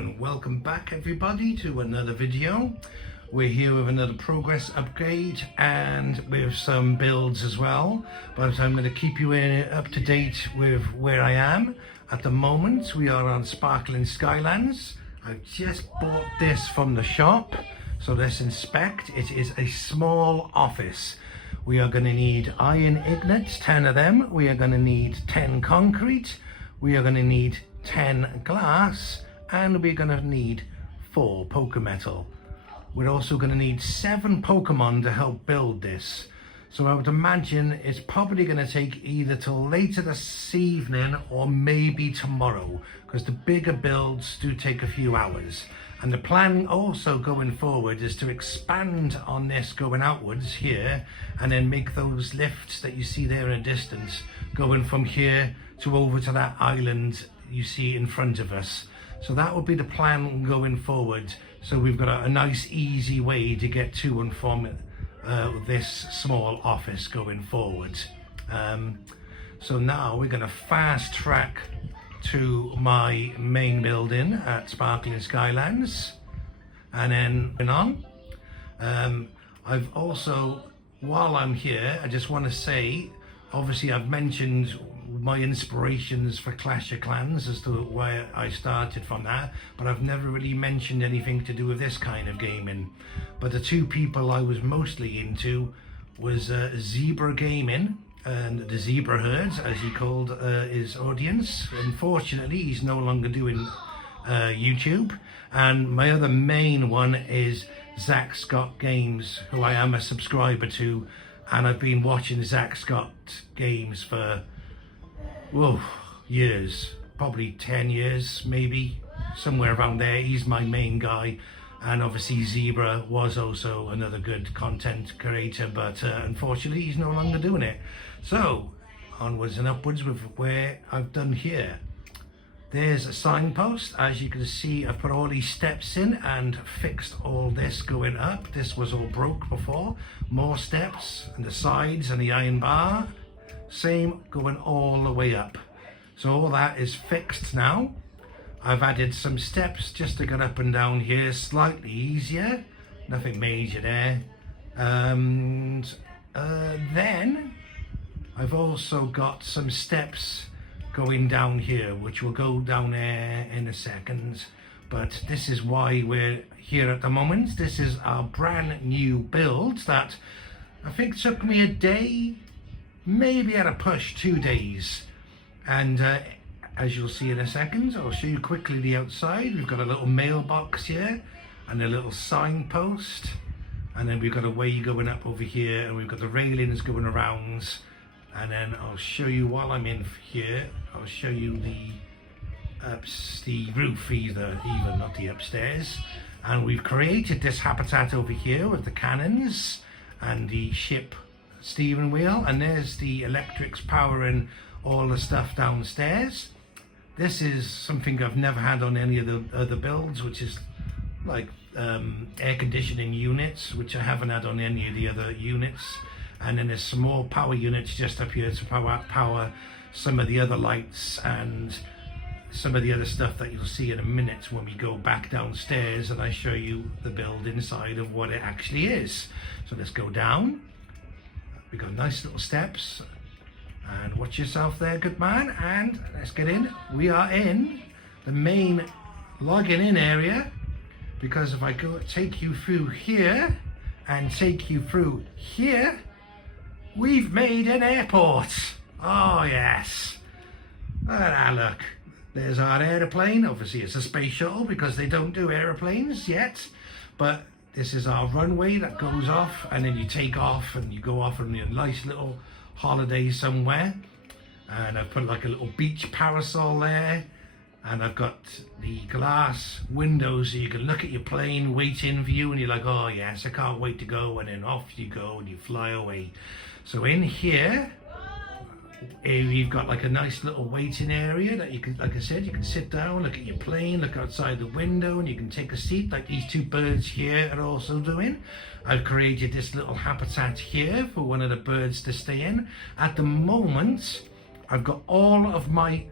and welcome back everybody to another video. We're here with another progress upgrade and with some builds as well, but I'm going to keep you up to date with where I am. At the moment we are on Sparkling Skylands. I've just bought this from the shop, so let's inspect. It is a small office. We are going to need iron ingots, 10 of them. We are going to need 10 concrete. We are going to need 10 glass, and we're going to need 4 poker metal. We're also going to need 7 Pokemon to help build this. So I would imagine it's probably going to take either till later this evening or maybe tomorrow, because the bigger builds do take a few hours. And the plan also going forward is to expand on this going outwards here, and then make those lifts that you see there in a distance going from here to over to that island you see in front of us. So that will be the plan going forward. So we've got a nice easy way to get to and from this small office going forward. So now we're going to fast track to my main building at Sparkling Skylands, and then on. I've also, while I'm here, I just want to say, obviously I've mentioned my inspirations for Clash of Clans as to where I started from that, but I've never really mentioned anything to do with this kind of gaming. But the two people I was mostly into was Zebra Gaming and the Zebra Herds, as he called his audience. Unfortunately he's no longer doing YouTube. And my other main one is Zach Scott Games, who I am a subscriber to, and I've been watching Zach Scott Games for years, probably 10 years, maybe somewhere around there. He's my main guy, and obviously Zebra was also another good content creator, but unfortunately he's no longer doing it. So onwards and upwards with where I've done here. There's a signpost. As you can see, I've put all these steps in and fixed all this going up. This was all broke before. More steps and the sides and the iron bar, same going all the way up. So all that is fixed now. I've added some steps just to get up and down here, slightly easier, nothing major there. And then I've also got some steps going down here, which will go down there in a second. But this is why we're here at the moment. This is our brand new build that I think took me a day, maybe at a push 2 days. And as you'll see in a second, I'll show you quickly the outside. We've got a little mailbox here and a little signpost, and then we've got a way going up over here, and we've got the railings going around. And then I'll show you, while I'm in here, I'll show you the roof, even not the upstairs. And we've created this habitat over here with the cannons and the ship steering wheel, and there's the electrics powering all the stuff downstairs. This is something I've never had on any of the other builds, which is like air conditioning units, which I haven't had on any of the other units. And then there's some more power units just up here to power some of the other lights and some of the other stuff that you'll see in a minute when we go back downstairs and I show you the build inside of what it actually is. So let's go down. We've got nice little steps, and watch yourself there, good man, and let's get in. We are in the main logging in area, because if I go take you through here and take you through here, we've made an airport. Oh yes. Ah, look, there's our aeroplane. Obviously it's a space shuttle because they don't do aeroplanes yet, but this is our runway that goes off, and then you take off and you go off on a nice little holiday somewhere. And I've put like a little beach parasol there, and I've got the glass windows so you can look at your plane waiting for you, and you're like, oh yes, I can't wait to go, and then off you go and you fly away. So in here you've got like a nice little waiting area that you can, like I said, you can sit down, look at your plane, look outside the window, and you can take a seat like these two birds here are also doing. I've created this little habitat here for one of the birds to stay in. At the moment I've got all of my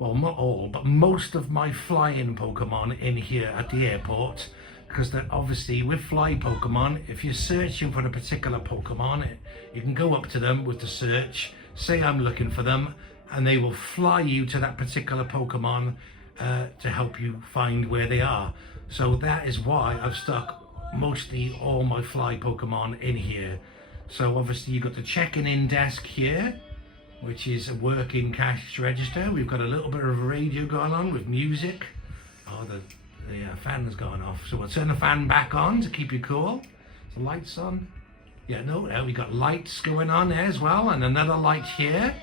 well, not all, but most of my flying Pokemon in here at the airport, because obviously with fly Pokemon, if you're searching for a particular Pokemon, you can go up to them with the search, say I'm looking for them, and they will fly you to that particular Pokemon to help you find where they are. So that is why I've stuck mostly all my fly Pokemon in here. So obviously you've got the checking-in desk here, which is a working cash register. We've got a little bit of a radio going on with music. Oh, the fan's gone off. So we'll turn the fan back on to keep you cool. The lights on. Yeah, no, there we got lights going on there as well, and another light here.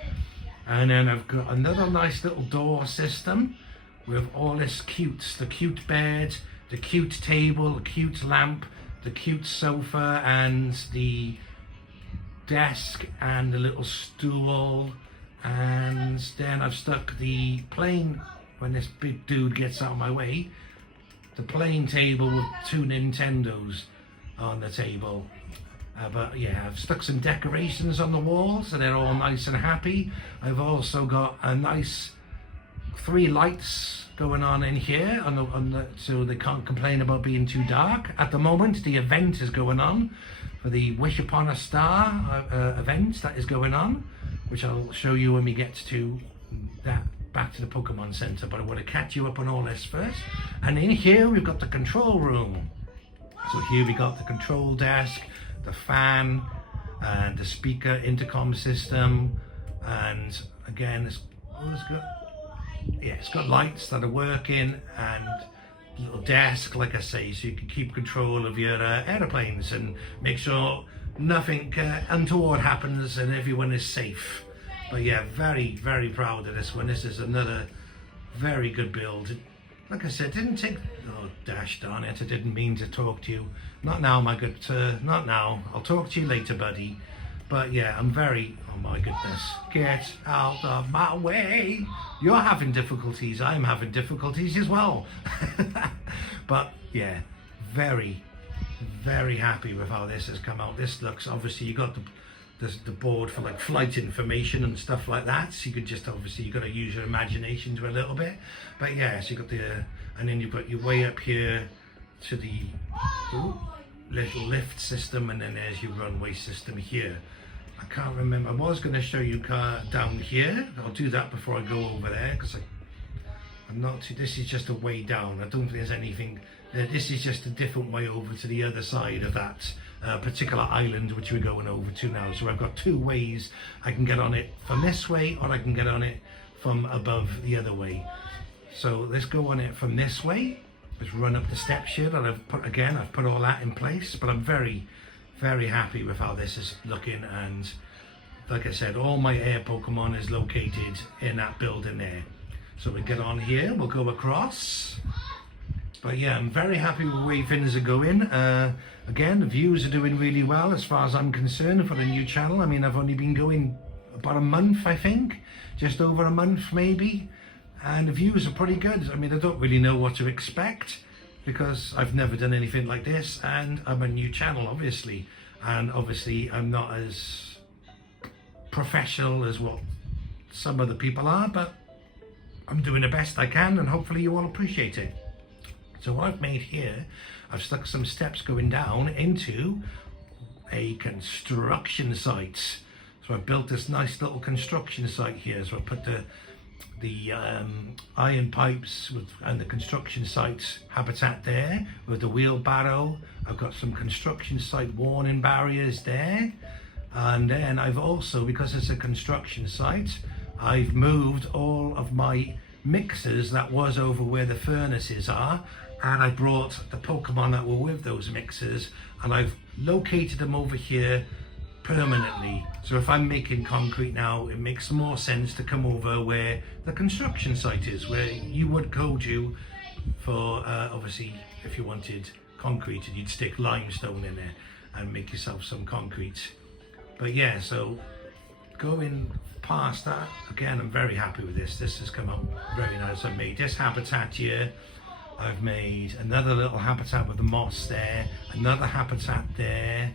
And then I've got another nice little door system with all this cutes, the cute bed, the cute table, the cute lamp, the cute sofa, and the desk, and the little stool. And then I've stuck the plane, when this big dude gets out of my way, the plain table with 2 Nintendos on the table. But yeah, I've stuck some decorations on the walls so they're all nice and happy. I've also got a nice 3 lights going on in here so they can't complain about being too dark. At the moment, the event is going on for the Wish Upon a Star event that is going on, which I'll show you when we get to that, back to the Pokemon Center, but I want to catch you up on all this first. And in here we've got the control room. So here we got the control desk, the fan, and the speaker intercom system, and again it's got lights that are working, and little desk, like I say, so you can keep control of your airplanes and make sure nothing untoward happens and everyone is safe. But yeah, very, very proud of this one. This is another very good build. Like I said, didn't take, oh dash darn it, I didn't mean to talk to you. Not now, my good sir, not now. I'll talk to you later, buddy. But yeah, I'm very, oh my goodness, get out of my way. You're having difficulties, I'm having difficulties as well. But yeah, very, very happy with how this has come out. This looks, obviously you got the board for like flight information and stuff like that, so you could just, obviously you got to use your imagination to a little bit. But yeah, so you got and then you've got your way up here to the little lift system, and then there's your runway system here. I can't remember, I was going to show you down here. I'll do that before I go over there, because I'm not too, this is just a way down. I don't think there's anything, this is just a different way over to the other side of that particular island which we're going over to now. So I've got 2 ways. I can get on it from this way, or I can get on it from above the other way. So let's go on it from this way. Let's run up the steps here, and I've put all that in place. But I'm very, very happy with how this is looking, and like I said, all my air Pokemon is located in that building there. So we get on here, we'll go across. But yeah, I'm very happy with the way things are going. Again, the views are doing really well as far as I'm concerned for the new channel. I mean, I've only been going about a month, I think, just over a month maybe, and the views are pretty good. I mean, I don't really know what to expect, because I've never done anything like this, and I'm a new channel, obviously, and obviously I'm not as professional as what some other people are, but I'm doing the best I can, and hopefully you all appreciate it. So what I've made here, I've stuck some steps going down into a construction site. So I built this nice little construction site here. So I put the iron pipes and the construction site habitat there with the wheelbarrow. I've got some construction site warning barriers there. And then I've also, because it's a construction site, I've moved all of my mixers that was over where the furnaces are, and I brought the Pokemon that were with those mixers, and I've located them over here permanently. So if I'm making concrete now, it makes more sense to come over where the construction site is, where you would go to for obviously if you wanted concrete, you'd stick limestone in there and make yourself some concrete. But yeah, so going past that, again, I'm very happy with this. This has come out very nice. I've made this habitat here. I've made another little habitat with the moss there, another habitat there.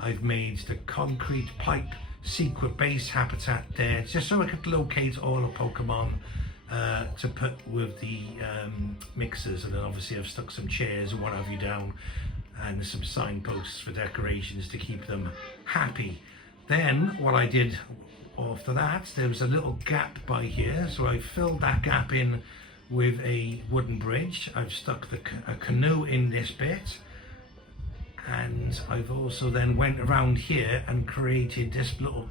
I've made the concrete pipe secret base habitat there, just so I could locate all the Pokemon to put with the mixers, and then obviously I've stuck some chairs and what have you down, and some signposts for decorations to keep them happy. Then what I did after that, there was a little gap by here, so I filled that gap in with a wooden bridge. I've stuck a canoe in this bit, and I've also then went around here and created this little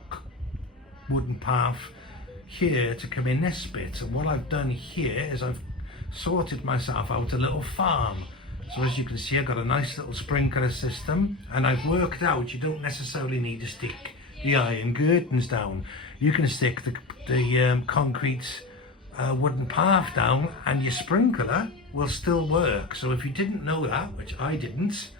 wooden path here to come in this bit. And what I've done here is I've sorted myself out a little farm. So as you can see, I've got a nice little sprinkler system, and I've worked out you don't necessarily need to stick the iron curtains down. You can stick the concrete wooden path down, and your sprinkler will still work. So if you didn't know that, which I didn't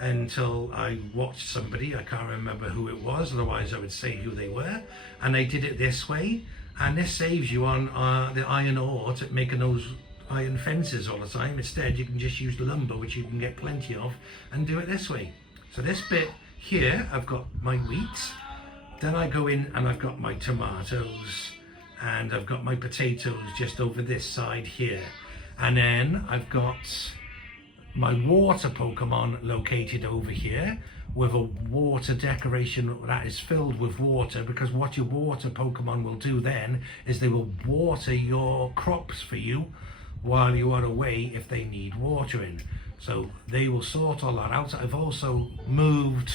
until I watched somebody, I can't remember who it was, otherwise I would say who they were, and they did it this way, and this saves you on the iron ore to making those iron fences all the time. Instead you can just use the lumber, which you can get plenty of, and do it this way. So this bit here, I've got my wheat, then I go in and I've got my tomatoes, and I've got my potatoes just over this side here, and then I've got my water Pokemon located over here with a water decoration that is filled with water, because what your water Pokemon will do then is they will water your crops for you while you are away if they need watering. So they will sort all that out. I've also moved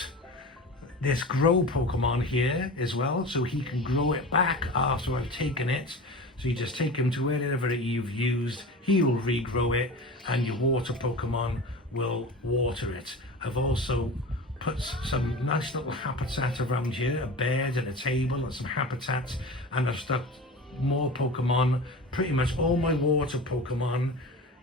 this grow Pokemon here as well, so he can grow it back after I've taken it. So you just take him to wherever you've used, he will regrow it, and your water Pokemon will water it. I've also put some nice little habitat around here, a bed and a table and some habitat, and I've stuck more Pokemon. Pretty much all my water Pokemon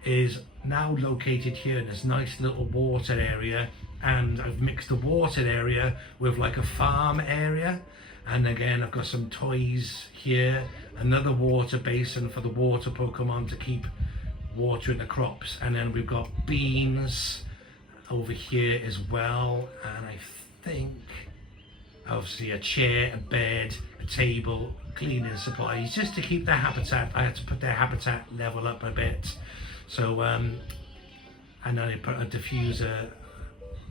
is now located here in this nice little water area, and I've mixed the water area with like a farm area. And again, I've got some toys here, another water basin for the water Pokemon to keep watering the crops, and then we've got beans over here as well, and I think obviously a chair, a bed, a table, cleaning supplies, just to keep their habitat. I had to put their habitat level up a bit. So and then I put a diffuser,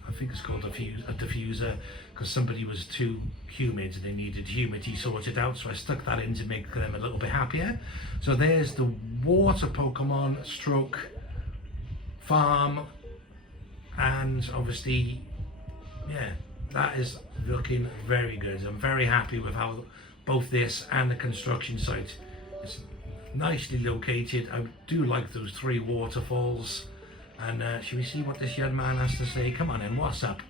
I think it's called a diffuser, because somebody was too humid and they needed humidity sorted out, so I stuck that in to make them a little bit happier. So there's the water Pokemon stroke farm, and obviously, yeah, that is looking very good. I'm very happy with how both this and the construction site is nicely located. I do like those 3 waterfalls. And shall we see what this young man has to say? Come on in, what's up?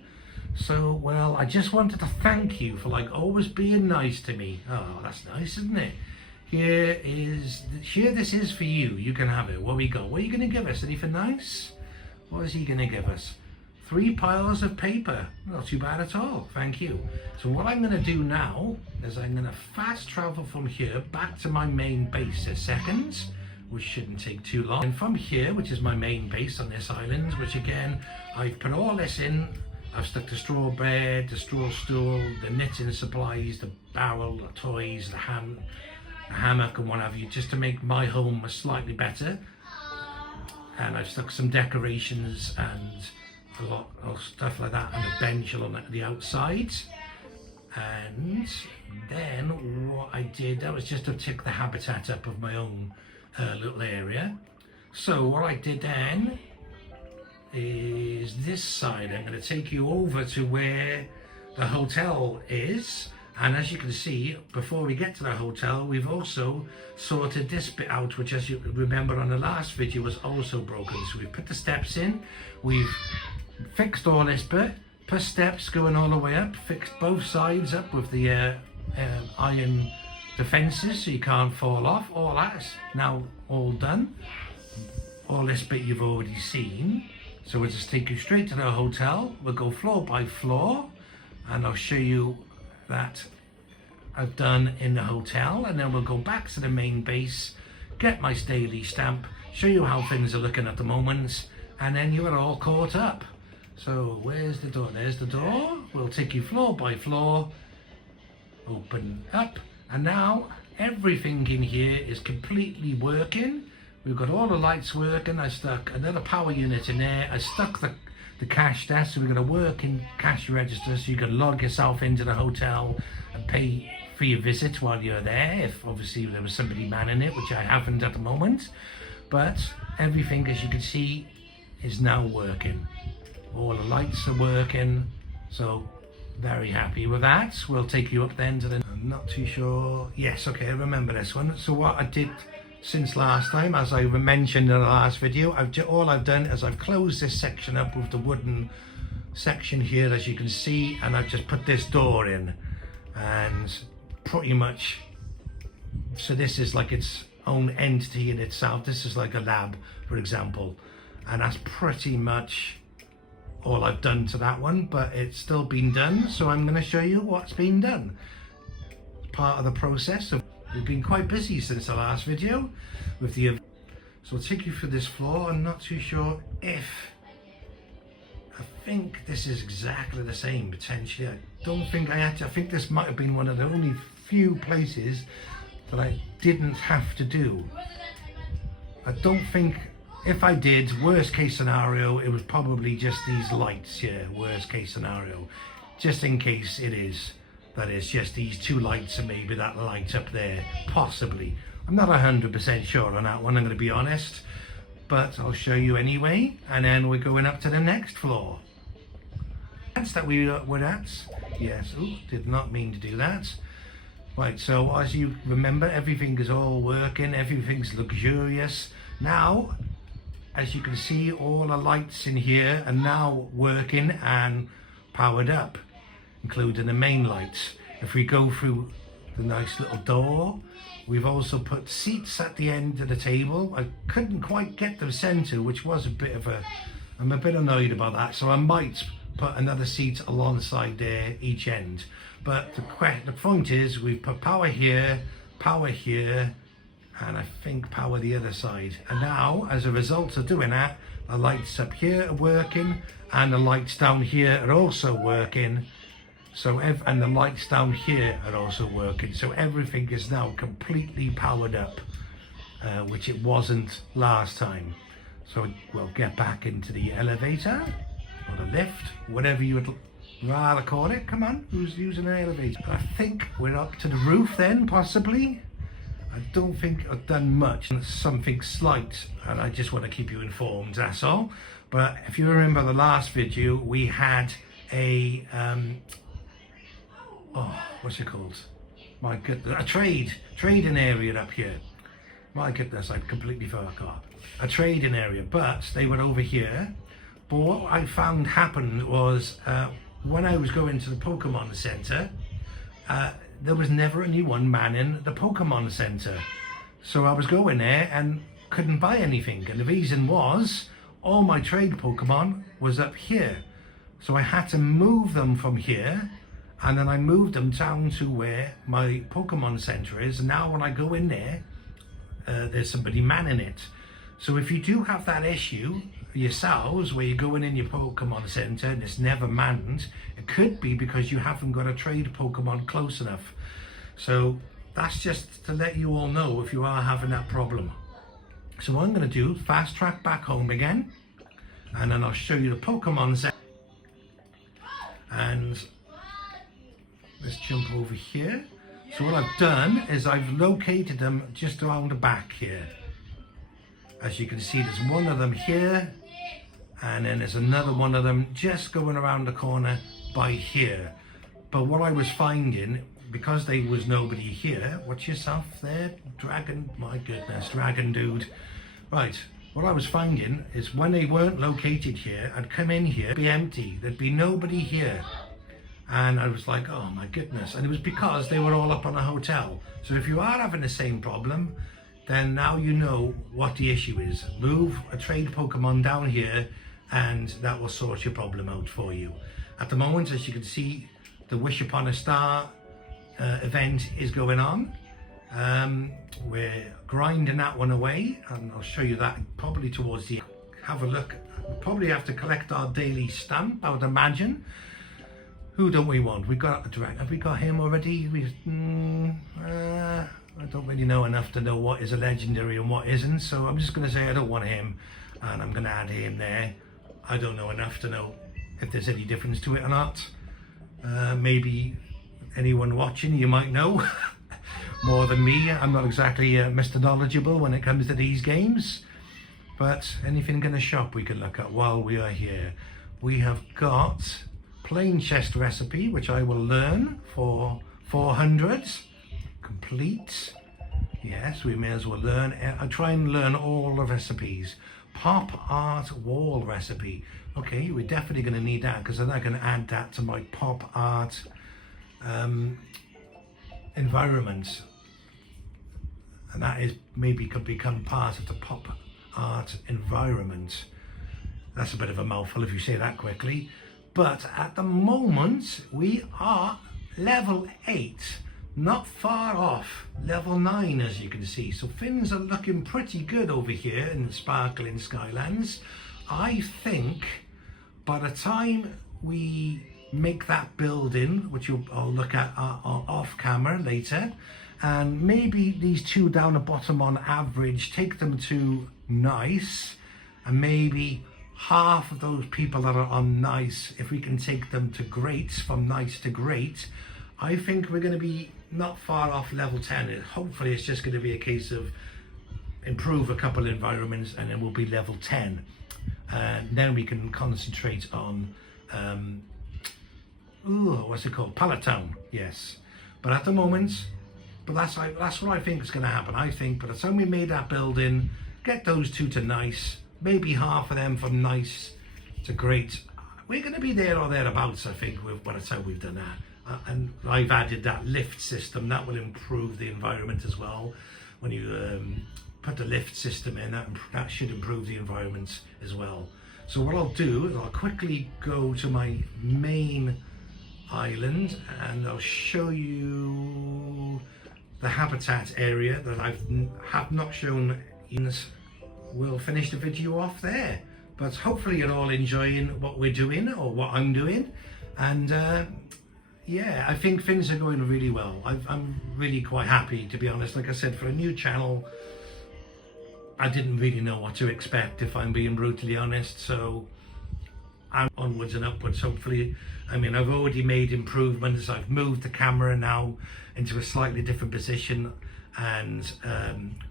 So, well, I just wanted to thank you for like always being nice to me. Oh, that's nice, isn't it? Here this is for you. You can have it. What we got? What are you going to give us? Anything nice? What is he going to give us? 3 piles of paper. Not too bad at all. Thank you. So what I'm going to do now is I'm going to fast travel from here back to my main base in seconds, which shouldn't take too long. And from here, which is my main base on this island, which again, I've put all this in. I've stuck the straw bed, the straw stool, the knitting supplies, the barrel, the toys, the hammock and what have you, just to make my home slightly better. And I've stuck some decorations and a lot of stuff like that, and a bench along the outside. And then what I did, that was just to tick the habitat up of my own little area. So what I did then is this side. I'm going to take you over to where the hotel is, and as you can see, before we get to the hotel, we've also sorted this bit out, which, as you remember on the last video, was also broken. So we've put the steps in, we've fixed all this bit, put steps going all the way up, fixed both sides up with the iron defences so you can't fall off. All that's now all done. All this bit you've already seen. So we'll just take you straight to the hotel. We'll go floor by floor, and I'll show you that I've done in the hotel, and then we'll go back to the main base, get my Staley stamp, show you how things are looking at the moment, and then you are all caught up. So where's the door? There's the door. We'll take you floor by floor, open up, and now everything in here is completely working. We've got all the lights working. I stuck another power unit in there. I stuck the cash desk, so we've got a working cash register so you can log yourself into the hotel and pay for your visit while you're there, if obviously there was somebody manning it, which I haven't at the moment. But everything, as you can see, is now working. All the lights are working, so very happy with that. We'll take you up then to the, I'm not too sure, yes, okay, I remember this one. So what I did since last time, as I mentioned in the last video, all I've done is I've closed this section up with the wooden section here, as you can see, and I've just put this door in, and pretty much, so this is like its own entity in itself. This is like a lab, for example, and that's pretty much all I've done to that one, but it's still been done, so I'm going to show you what's been done. Part of the process. So we've been quite busy since the last video with the, so I'll take you through this floor. I'm not too sure if, I think this is exactly the same potentially. I don't think I think this might have been one of the only few places that I didn't have to do. I don't think, if I did, worst case scenario, it was probably just these lights here, worst case scenario. Just in case it is, that is just these two lights and maybe that light up there, possibly. I'm not 100% sure on that one, I'm going to be honest, but I'll show you anyway, and then we're going up to the next floor. That's that we were at, yes, ooh, did not mean to do that. Right, so as you remember, everything is all working, everything's luxurious. Now, as you can see, all the lights in here are now working and powered up, including the main lights. If we go through the nice little door, we've also put seats at the end of the table. I couldn't quite get them centered, which was a bit of I'm a bit annoyed about that, so I might put another seat alongside there each end. But the point is, we've put power here, and I think power the other side. And now, as a result of doing that, the lights up here are working, and the lights down here are also working. So, and the lights down here are also working. So everything is now completely powered up, which it wasn't last time. So we'll get back into the elevator, or the lift, whatever you would rather call it. Come on, who's using an elevator? I think we're up to the roof then, possibly. I don't think I've done much, something slight, and I just want to keep you informed, that's all. But if you remember the last video, we had a, what's it called? My goodness, a trading area up here. My goodness, I completely forgot. A trading area, but they were over here. But what I found happened was, when I was going to the Pokemon Center, there was never anyone manning the Pokemon Center. So I was going there and couldn't buy anything. And the reason was, all my trade Pokemon was up here. So I had to move them from here, and then I moved them down to where my Pokemon Center is. And now when I go in there, there's somebody manning it. So if you do have that issue yourselves, where you're going in your Pokemon Center and it's never manned, it could be because you haven't got a trade Pokemon close enough. So that's just to let you all know if you are having that problem. So what I'm going to do, fast track back home again, and then I'll show you the Pokemon Center. And let's jump over here. So what I've done is I've located them just around the back here. As you can see, there's one of them here, and then there's another one of them just going around the corner by here. But what I was finding, because there was nobody here, watch yourself there, dragon, my goodness, dragon dude. Right, what I was finding is when they weren't located here, I'd come in here, it'd be empty, there'd be nobody here. And I was like, oh my goodness. And it was because they were all up on a hotel. So if you are having the same problem, then now you know what the issue is. Move a trade Pokemon down here, and that will sort your problem out for you. At the moment, as you can see, the Wish Upon a Star event is going on. We're grinding that one away, and I'll show you that probably towards the end. Have a look. We'll probably have to collect our daily stamp, I would imagine. Who don't we want? We got a dragon. Have we got him already? I don't really know enough to know what is a legendary and what isn't, so I'm just going to say I don't want him, and I'm going to add him there. I don't know enough to know if there's any difference to it or not. Maybe anyone watching, you might know more than me. I'm not exactly Mr. Knowledgeable when it comes to these games, but anything in the shop we can look at while we are here. We have got plain chest recipe, which I will learn for 400 complete. Yes, we may as well learn. I try and learn all the recipes. Pop art wall recipe. Okay, we're definitely going to need that, because then I can add that to my pop art environment, and that is maybe could become part of the pop art environment. That's a bit of a mouthful if you say that quickly, but at the moment we are level 8, not far off level 9, as you can see. So things are looking pretty good over here in the Sparkling Skylands. I think by the time we make that building, which I'll look at off camera later, and maybe these two down the bottom on average, take them to nice, and maybe half of those people that are on nice, if we can take them to great, from nice to great, I think we're going to be not far off level 10. Hopefully it's just going to be a case of improve a couple environments and then we'll be level 10. Then we can concentrate on what's it called, Pallet Town. Yes, but at the moment, that's what I think is going to happen. I think by the time we made that building, get those two to nice, maybe half of them from nice to great, we're going to be there or thereabouts, I think, by the time we've done that. And I've added that lift system that will improve the environment as well. When you put the lift system in, that should improve the environment as well. So what I'll do is I'll quickly go to my main island and I'll show you the habitat area that I have not shown. We'll finish the video off there, but hopefully you're all enjoying what we're doing or what I'm doing, and yeah, I think things are going really well. I'm really quite happy, to be honest. Like I said, for a new channel, I didn't really know what to expect, if I'm being brutally honest, so I'm onwards and upwards, hopefully. I mean, I've already made improvements. I've moved the camera now into a slightly different position, and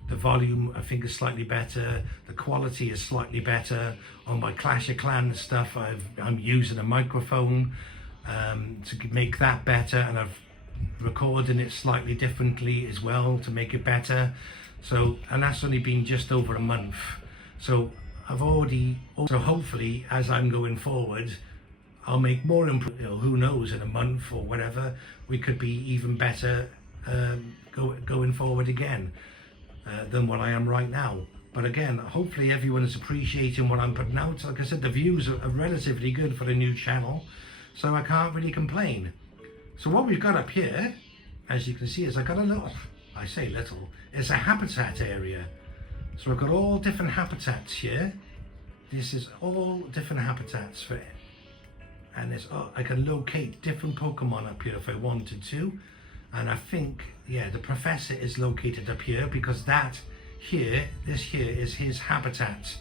the volume I think is slightly better, the quality is slightly better. On my Clash of Clans stuff, I'm using a microphone to make that better, and I've recorded it slightly differently as well to make it better. So, and that's only been just over a month. So I've already, so hopefully as I'm going forward, I'll make more improvements. Who knows, in a month or whatever, we could be even better going forward again than what I am right now. But again, hopefully everyone is appreciating what I'm putting out. Like I said, the views are relatively good for a new channel, so I can't really complain. So what we've got up here, as you can see, is I got a little, I say little, it's a habitat area. So I've got all different habitats here. This is all different habitats for it. And it's, I can locate different Pokemon up here if I wanted to. And I think, yeah, the professor is located up here because that here, this here is his habitat.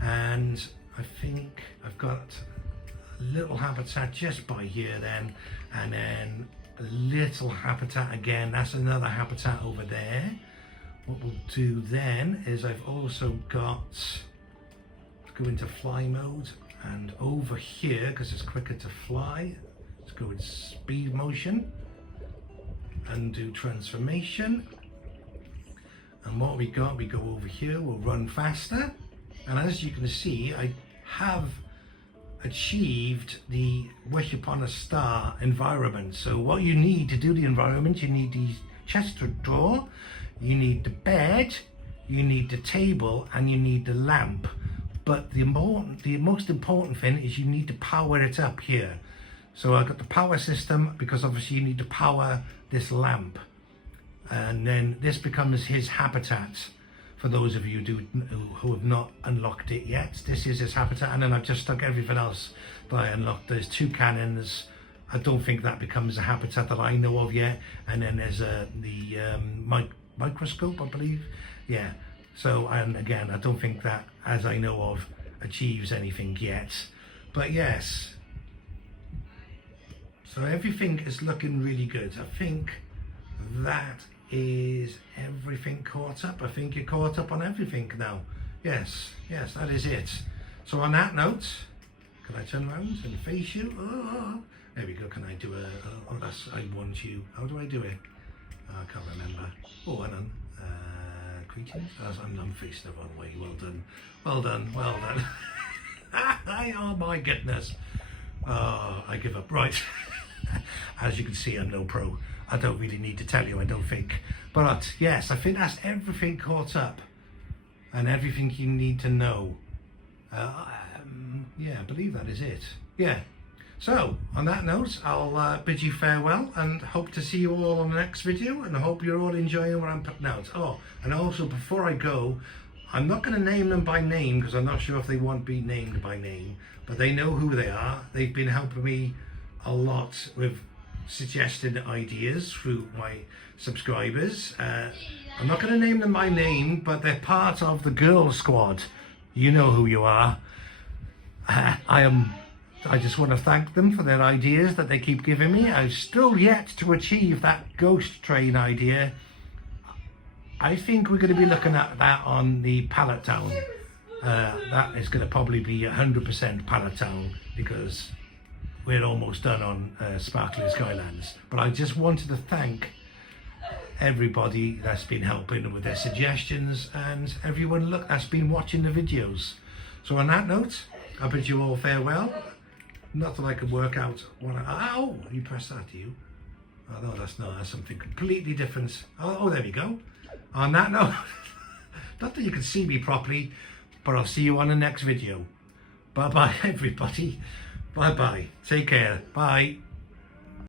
And I think I've got a little habitat just by here then, and then a little habitat again, that's another habitat over there. What we'll do then is I've also got, let's go into fly mode, and over here, because it's quicker to fly, let's go with speed motion, undo transformation, and what we got, we go over here, we'll run faster, and as you can see, I have achieved the Wish Upon a Star environment. So what you need to do the environment, you need the chest drawer, you need the bed, you need the table, and you need the lamp. But the most important thing is you need to power it up here. So I've got the power system because obviously you need to power this lamp, and then this becomes his habitat. For those of you who have not unlocked it yet, this is his habitat, and then I've just stuck everything else that I unlocked. There's 2 cannons. I don't think that becomes a habitat that I know of yet. And then there's the microscope, I believe. Yeah. So, and again, I don't think that, as I know of, achieves anything yet. But yes. So everything is looking really good. I think that is everything caught up. I think you're caught up on everything now. Yes, yes, that is it. So on that note, can I turn around and face you? Oh, there we go. Can I do oh, that's, I want you. How do I do it? I can't remember. Oh, hang on. Greetings. I'm facing the wrong way. Well done. Well done. Well done. Oh my goodness. Oh, I give up. Right. As you can see, I'm no pro. I don't really need to tell you, I don't think. But yes, I think that's everything caught up. And everything you need to know. Yeah, I believe that is it. Yeah. So, on that note, I'll bid you farewell and hope to see you all on the next video, and I hope you're all enjoying what I'm putting out. Oh, and also before I go, I'm not going to name them by name because I'm not sure if they want to be named by name, but they know who they are. They've been helping me a lot with suggesting ideas through my subscribers. I'm not going to name them by name, but they're part of the girl squad. You know who you are. I just want to thank them for their ideas that they keep giving me. I've still yet to achieve that ghost train idea. I think we're going to be looking at that on the Pallet Town. That is going to probably be 100% Pallet Town because we're almost done on Sparkling Skylands. But I just wanted to thank everybody that's been helping with their suggestions and everyone that's been watching the videos. So on that note, I bid you all farewell. Not that I can work out what oh, you press that, do you? Oh no, that's not, that's something completely different. Oh, there we go. On that note, not that you can see me properly, but I'll see you on the next video. Bye bye everybody. Bye bye. Take care. Bye.